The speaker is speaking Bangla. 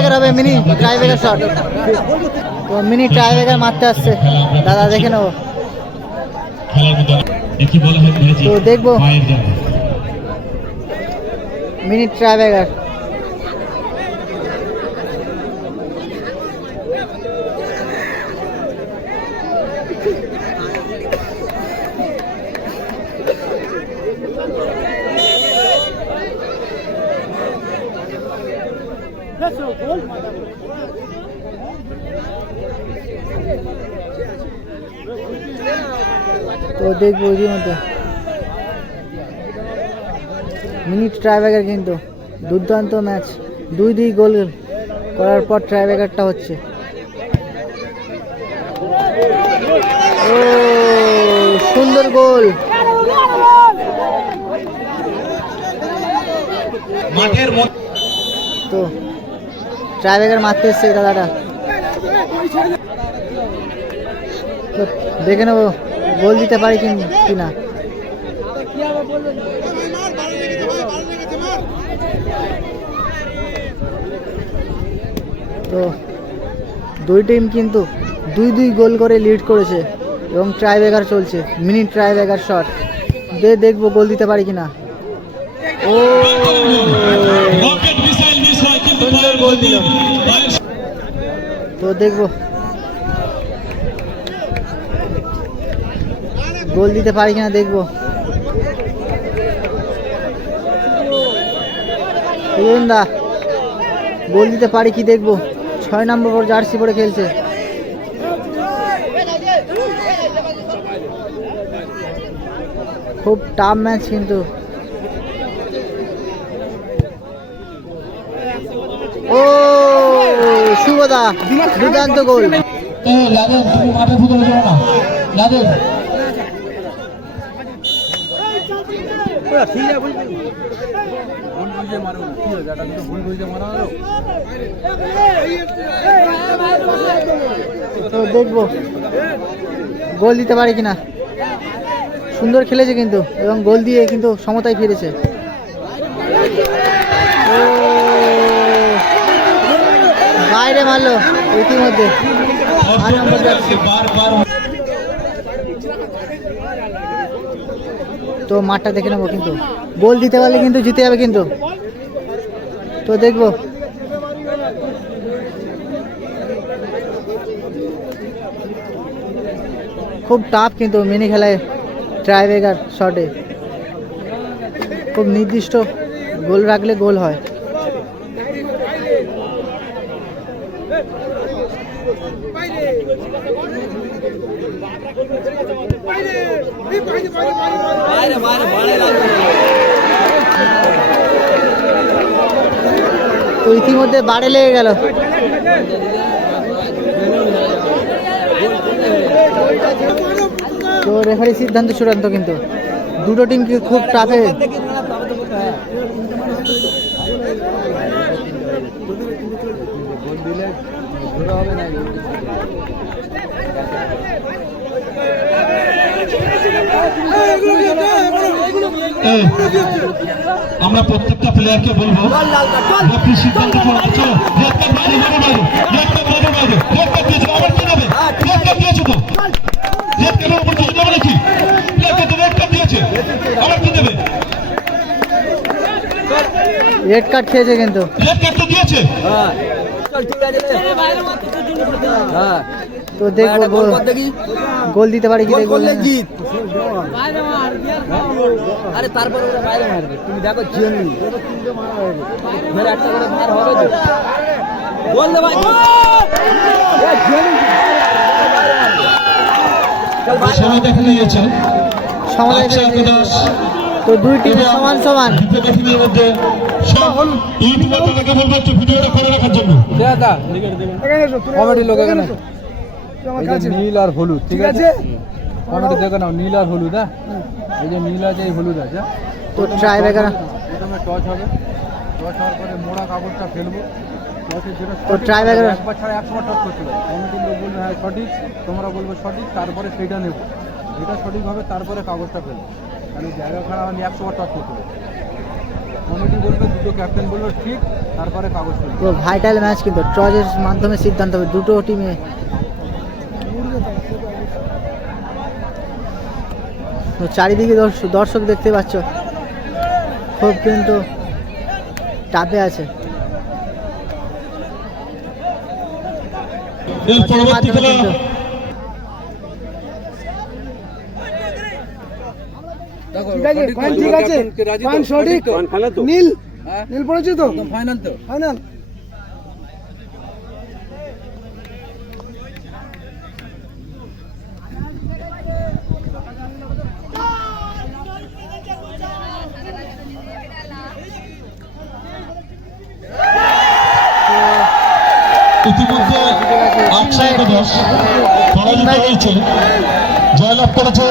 ব্রেকার হবে, মিনি ট্রাই ব্রেকার শট। তো মিনি ট্রাই ব্রেকার মারতে আসছে দাদা, দেখে নেবো। তো দেখবো মিনি ট্রাই ব্রেকার। তো দেখবো ওই মধ্যে মিনিট ট্রাইব্রেকার, কিন্তু দুর্দান্ত ম্যাচ। 2-2 গোল করার পর ট্রাইব্রেকারটা হচ্ছে। ও সুন্দর গোল। তো ট্রাইব্রেকার মারতে এসছে দাদাটা। তো দেখে নেবো গোল দিতে পারি কিনা। তো দুই টিম কিন্তু 2-2 গোল করে লিড করেছে এবং ট্রাইব্রেকার চলছে, মিনি ট্রাইব্রেকার শট। দেখবো গোল দিতে পারি কিনা। ও সুন্দর গোল দিল। তো দেখবো গোল দিতে পারি কিনা, দেখবো। দা গোল দিতে পারি কি, দেখবো। 6 নম্বর জার্সি পরে খেলছে। খুব টাফ ম্যাচ কিন্তু। ও শুভদা দুর্দান্ত গোল। তো দেখবো গোল দিতে পারে কিনা। সুন্দর খেলেছে কিন্তু এবং গোল দিয়ে কিন্তু সমতায় ফিরেছে। বাইরে মারলো ইতিমধ্যে। তো মাঠটা দেখে নেবো, কিন্তু গোল দিতে পারলে কিন্তু জিতে যাবে কিন্তু। তো দেখবো খুব টাফ কিন্তু মিনি খেলায় ট্রাইব্রেকার শটে খুব নির্দিষ্ট গোল রাখলে গোল হয়। তো ইতিমধ্যে বাড়ে লেগে গেল। তো রেফারি সিদ্ধান্ত চূড়ান্ত, কিন্তু দুটো টিম কি খুব টাফে। আমরা প্রত্যেকটা প্লেয়ারকে বলবো সিদ্ধান্ত রেড কার্ড খেয়েছে, কিন্তু রেড কার্ড তো দিয়েছে। তো দেখবো গোল দিতে পারি কি, দেখবো। আরে তারপরে ওরা বাইরে মারবে, তুমি দেখো জিএমনি মেরে একটা করে মার হবে তো গোল দে ভাই, গোল এ জিএমনি চল ভাই সময় দেখে নিয়েছে সময় দেখে। তো দুই টিম সমান সমান। টিমের মধ্যে সব ইউটিউবার তাদেরকে বলবো একটু ভিডিওটা করে রাখার জন্য। দাদা কমেডি লোক এখানে এই যে নীল আর হলুদ, ঠিক আছে কমেডি দেখে নাও, নীল আর হলুদ। হ্যাঁ এই যে নীল আছে, এই হলুদ আছে। তো ট্রাইব্রেকার প্রথমে টচ হবে, টচ হওয়ার পরে মোড়া কাগজটা ফেলবো। তো ট্রাইব্রেকার একবার ছাড়া 100 টচ করতে হবে। কমিটির লোক বলবে হ্যাঁ সঠিক, তোমরা বলবে সঠিক, তারপরে সেইটা নেব, যেটা সঠিক হবে তারপরে কাগজটা ফেলবো। মানে জায়গা খারাপ আমি 100 টচ করতে হবে। কমিটি বলবে, দুটো ক্যাপ্টেন বলবে ঠিক, তারপরে কাগজ করবে। পুরো ভাইটাল ম্যাচ কিন্তু ট্রজের মাধ্যমে সিদ্ধান্ত হবে দুটো টিমে। তো চারিদিকে দর্শক দেখতে পাচ্ছ, খুব কিন্তু চাপে আছে। এর পরবর্তী খেলা ঠিক আছে, পয়েন্ট ঠিক আছে, পয়েন্ট সঠিক, নীল নীল পড়েছে তো, ফাইনাল তো, ফাইনাল। ইতিমধ্যে 8 একাদশ পরাজিত হয়েছে, জয়লাভ করেছে